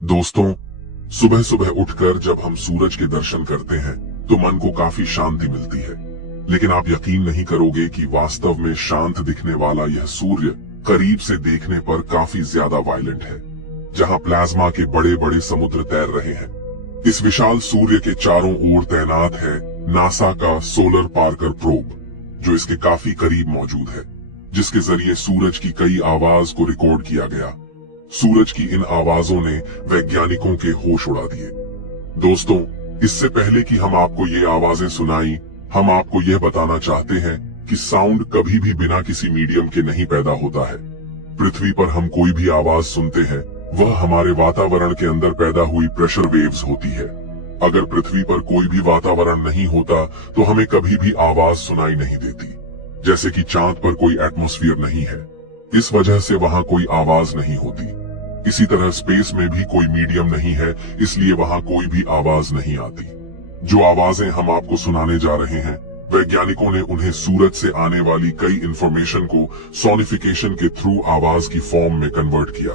दोस्तों, सुबह सुबह उठकर जब हम सूरज के दर्शन करते हैं तो मन को काफी शांति मिलती है। लेकिन आप यकीन नहीं करोगे कि वास्तव में शांत दिखने वाला यह सूर्य करीब से देखने पर काफी ज्यादा वायलेंट है। जहां प्लाज्मा के बड़े बड़े समुद्र तैर रहे हैं, इस विशाल सूर्य के चारों ओर तैनात है नासा का सोलर पार्कर प्रोब, जो इसके काफी करीब मौजूद है, जिसके जरिए सूरज की कई आवाज को रिकॉर्ड किया गया। सूरज की इन आवाजों ने वैज्ञानिकों के होश उड़ा दिए। दोस्तों, इससे पहले कि हम आपको ये आवाजें सुनाई, हम आपको यह बताना चाहते हैं कि साउंड कभी भी बिना किसी मीडियम के नहीं पैदा होता है। पृथ्वी पर हम कोई भी आवाज सुनते हैं, वह हमारे वातावरण के अंदर पैदा हुई प्रेशर वेव्स होती है। अगर पृथ्वी पर कोई भी वातावरण नहीं होता तो हमें कभी भी आवाज सुनाई नहीं देती। जैसे कि चांद पर कोई एटमॉस्फेयर नहीं है, इस वजह से वहां कोई आवाज नहीं होती। इसी तरह स्पेस में भी कोई मीडियम नहीं है, इसलिए वहां कोई भी आवाज नहीं आती। जो आवाजें हम आपको सुनाने जा रहे हैं, वैज्ञानिकों ने उन्हें सूरज से आने वाली कई इंफॉर्मेशन को सोनिफिकेशन के थ्रू आवाज की फॉर्म में कन्वर्ट किया।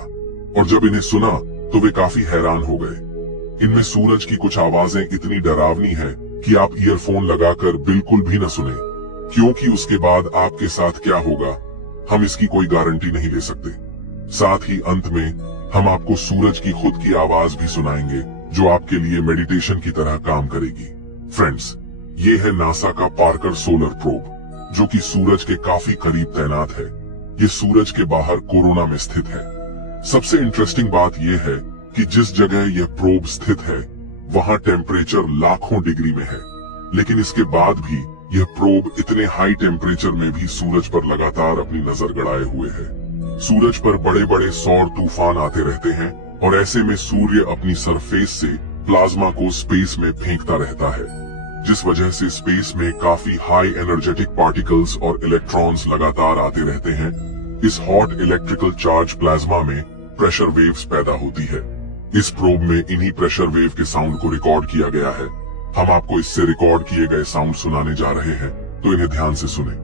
और जब इन्हें सुना तो वे काफी हैरान हो गए। इनमें सूरज की कुछ आवाजें इतनी डरावनी है कि आप ईयरफोन लगाकर बिल्कुल भी न सुने, क्योंकि उसके बाद आपके साथ क्या होगा हम इसकी कोई गारंटी नहीं ले सकते। साथ ही अंत में हम आपको सूरज की खुद की आवाज भी सुनाएंगे, जो आपके लिए मेडिटेशन की तरह काम करेगी। फ्रेंड्स, ये है नासा का पार्कर सोलर प्रोब, जो कि सूरज के काफी करीब तैनात है। ये सूरज के बाहर कोरोना में स्थित है। सबसे इंटरेस्टिंग बात यह है कि जिस जगह यह प्रोब स्थित है, वहां टेम्परेचर लाखों डिग्री में है, लेकिन इसके बाद भी यह प्रोब इतने हाई टेम्परेचर में भी सूरज पर लगातार अपनी नजर गड़ाए हुए है। सूरज पर बड़े बड़े सौर तूफान आते रहते हैं और ऐसे में सूर्य अपनी सरफेस से प्लाज्मा को स्पेस में फेंकता रहता है, जिस वजह से स्पेस में काफी हाई एनर्जेटिक पार्टिकल्स और इलेक्ट्रॉन्स लगातार आते रहते हैं। इस हॉट इलेक्ट्रिकल चार्ज प्लाज्मा में प्रेशर वेव्स पैदा होती है। इस प्रोब में इन्हीं प्रेशर वेव के साउंड को रिकॉर्ड किया गया है। हम आपको इससे रिकॉर्ड किए गए साउंड सुनाने जा रहे हैं, तो इन्हें ध्यान से सुनें।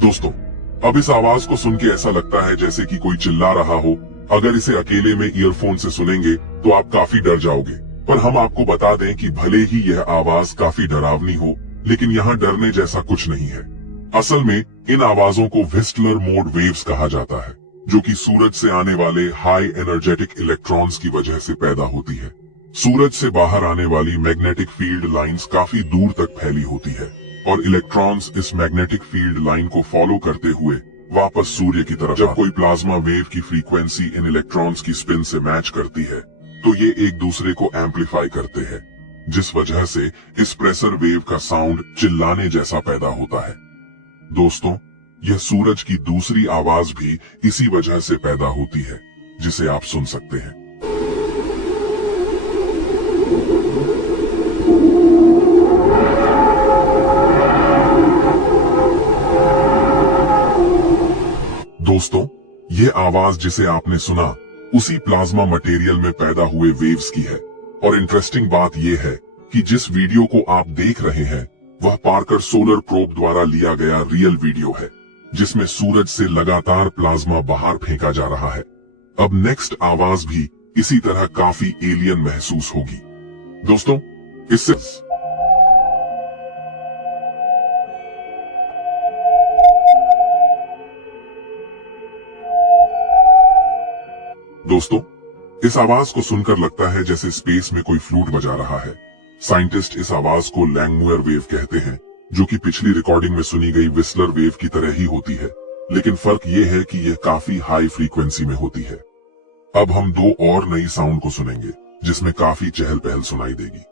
दोस्तों, अब इस आवाज को सुन के ऐसा लगता है जैसे कि कोई चिल्ला रहा हो। अगर इसे अकेले में ईयरफोन से सुनेंगे तो आप काफी डर जाओगे, पर हम आपको बता दें कि भले ही यह आवाज काफी डरावनी हो, लेकिन यहाँ डरने जैसा कुछ नहीं है। असल में इन आवाजों को व्हिस्टलर मोड वेव्स कहा जाता है, जो कि सूरज से आने वाले हाई एनर्जेटिक इलेक्ट्रॉन्स की वजह से पैदा होती है। सूरज से बाहर आने वाली मैग्नेटिक फील्ड लाइंस काफी दूर तक फैली होती है और इलेक्ट्रॉन्स इस मैग्नेटिक फील्ड लाइन को फॉलो करते हुए वापस सूर्य की तरफ। जब कोई प्लाज्मा वेव की फ्रीक्वेंसी इन इलेक्ट्रॉन्स की स्पिन से मैच करती है, तो ये एक दूसरे को एम्पलीफाई करते हैं, जिस वजह से इस प्रेशर वेव का साउंड चिल्लाने जैसा पैदा होता है। दोस्तों, यह सूरज की दूसरी आवाज भी इसी वजह से पैदा होती है, जिसे आप सुन सकते हैं। दोस्तों, यह आवाज जिसे आपने सुना, उसी प्लाज्मा मटेरियल में पैदा हुए वेव्स की है। और इंटरेस्टिंग बात यह है कि जिस वीडियो को आप देख रहे हैं, वह पार्कर सोलर प्रोब द्वारा लिया गया रियल वीडियो है, जिसमें सूरज से लगातार प्लाज्मा बाहर फेंका जा रहा है। अब नेक्स्ट आवाज भी इसी तरह काफी एलियन महसूस होगी। दोस्तों, इससे इस आवाज को सुनकर लगता है जैसे स्पेस में कोई फ्लूट बजा रहा है। साइंटिस्ट इस आवाज को लैंगमुयर वेव कहते हैं, जो कि पिछली रिकॉर्डिंग में सुनी गई व्हिस्टलर वेव की तरह ही होती है, लेकिन फर्क यह है कि यह काफी हाई फ्रीक्वेंसी में होती है। अब हम दो और नई साउंड को सुनेंगे, जिसमें काफी चहल पहल सुनाई देगी।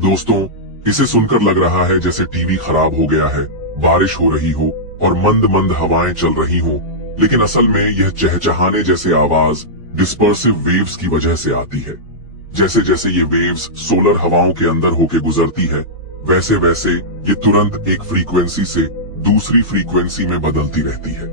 दोस्तों, इसे सुनकर लग रहा है जैसे टीवी खराब हो गया है, बारिश हो रही हो और मंद मंद हवाएं चल रही हो, लेकिन असल में यह चहचहाने जैसे आवाज डिस्पर्सिव वेव्स की वजह से आती है। जैसे जैसे ये वेव्स सोलर हवाओं के अंदर होके गुजरती है, वैसे वैसे ये तुरंत एक फ्रीक्वेंसी से दूसरी फ्रीक्वेंसी में बदलती रहती है।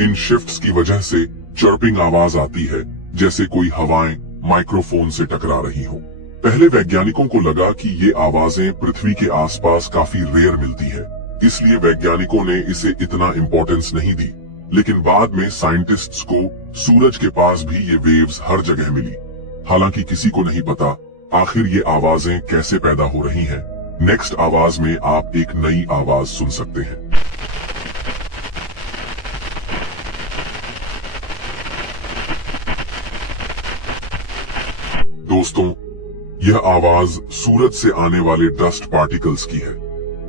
इन शिफ्ट्स की वजह से चर्पिंग आवाज आती है, जैसे कोई हवाएं माइक्रोफोन से टकरा रही हो। पहले वैज्ञानिकों को लगा कि ये आवाजें पृथ्वी के आसपास काफी रेयर मिलती है, इसलिए वैज्ञानिकों ने इसे इतना इम्पोर्टेंस नहीं दी। लेकिन बाद में साइंटिस्ट्स को सूरज के पास भी ये वेव्स हर जगह मिली। हालांकि किसी को नहीं पता आखिर ये आवाजें कैसे पैदा हो रही हैं। नेक्स्ट आवाज में आप एक नई आवाज सुन सकते हैं। दोस्तों, यह आवाज सूरज से आने वाले डस्ट पार्टिकल्स की है।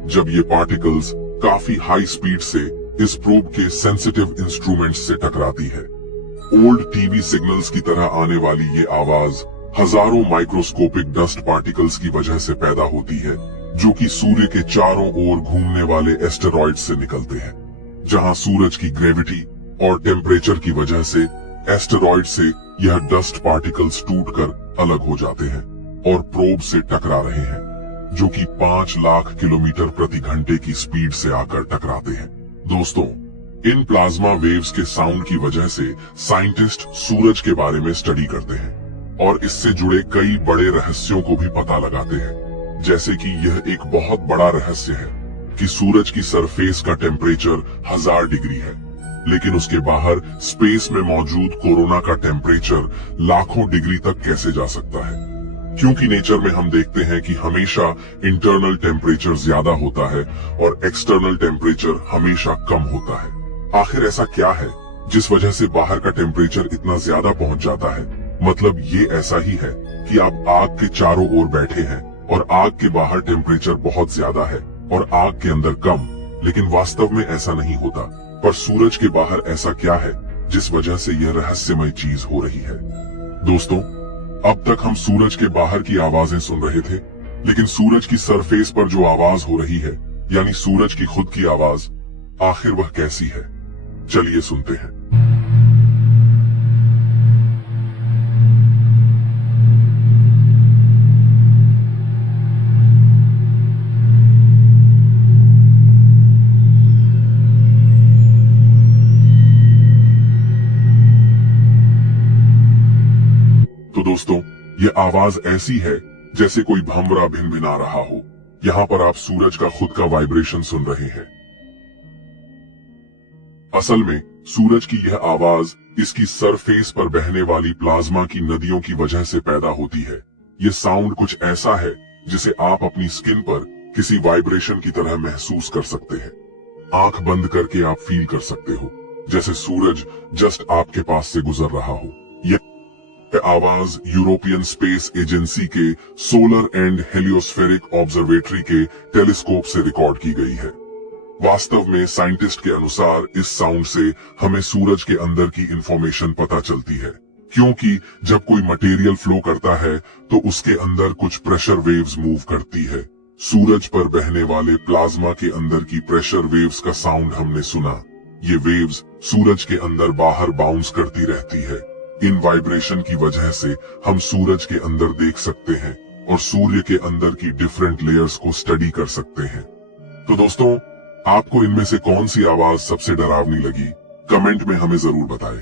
जब ये पार्टिकल्स काफी हाई स्पीड से इस प्रोब के सेंसिटिव इंस्ट्रूमेंट्स से टकराती है। ओल्ड टीवी सिग्नल्स की तरह आने वाली ये आवाज हजारों माइक्रोस्कोपिक डस्ट पार्टिकल्स की वजह से पैदा होती है, जो कि सूर्य के चारों ओर घूमने वाले एस्टेरॉइड्स से निकलते हैं। जहां सूरज की ग्रेविटी और टेम्परेचर की वजह से एस्टेरॉइड से यह डस्ट पार्टिकल्स टूटकर अलग हो जाते हैं और प्रोब से टकरा रहे हैं, जो कि 5 लाख किलोमीटर प्रति घंटे की स्पीड से आकर टकराते हैं। दोस्तों, इन प्लाज्मा वेव्स के साउंड की वजह से साइंटिस्ट सूरज के बारे में स्टडी करते हैं और इससे जुड़े कई बड़े रहस्यों को भी पता लगाते हैं। जैसे कि यह एक बहुत बड़ा रहस्य है कि सूरज की सरफेस का टेम्परेचर 1000 डिग्री है, लेकिन उसके बाहर स्पेस में मौजूद कोरोना का टेम्परेचर लाखों डिग्री तक कैसे जा सकता है। क्योंकि नेचर में हम देखते हैं कि हमेशा इंटरनल टेम्परेचर ज्यादा होता है और एक्सटर्नल टेम्परेचर हमेशा कम होता है। आखिर ऐसा क्या है जिस वजह से बाहर का टेम्परेचर इतना ज्यादा पहुंच जाता है? मतलब ये ऐसा ही है कि आप आग के चारों ओर बैठे हैं और आग के बाहर टेम्परेचर बहुत ज्यादा है और आग के अंदर कम, लेकिन वास्तव में ऐसा नहीं होता। पर सूरज के बाहर ऐसा क्या है जिस वजह से यह रहस्यमय चीज हो रही है? दोस्तों, अब तक हम सूरज के बाहर की आवाजें सुन रहे थे, लेकिन सूरज की सरफेस पर जो आवाज हो रही है, यानी सूरज की खुद की आवाज, आखिर वह कैसी है? चलिए सुनते हैं। तो दोस्तों, ये आवाज ऐसी है जैसे कोई भंवरा भिनभिना रहा हो। यहाँ पर आप सूरज का खुद का वाइब्रेशन सुन रहे हैं। असल में सूरज की यह आवाज इसकी सरफेस पर बहने वाली प्लाज्मा की नदियों की वजह से पैदा होती है। ये साउंड कुछ ऐसा है जिसे आप अपनी स्किन पर किसी वाइब्रेशन की तरह महसूस कर सकते हैं। आंख बंद करके आप फील कर सकते हो जैसे सूरज जस्ट आपके पास से गुजर रहा हो। यह आवाज यूरोपियन स्पेस एजेंसी के सोलर एंड हेलियोस्फेरिक ऑब्जर्वेटरी के टेलीस्कोप से रिकॉर्ड की गई है। वास्तव में साइंटिस्ट के अनुसार इस साउंड से हमें सूरज के अंदर की इंफॉर्मेशन पता चलती है, क्योंकि जब कोई मटेरियल फ्लो करता है तो उसके अंदर कुछ प्रेशर वेव्स मूव करती है। सूरज पर बहने वाले प्लाज्मा के अंदर की प्रेशर वेव्स का साउंड हमने सुना। ये वेव्स सूरज के अंदर बाहर बाउंस करती रहती है। इन वाइब्रेशन की वजह से हम सूरज के अंदर देख सकते हैं और सूर्य के अंदर की डिफरेंट लेयर्स को स्टडी कर सकते हैं। तो दोस्तों, आपको इनमें से कौन सी आवाज सबसे डरावनी लगी? कमेंट में हमें जरूर बताएं।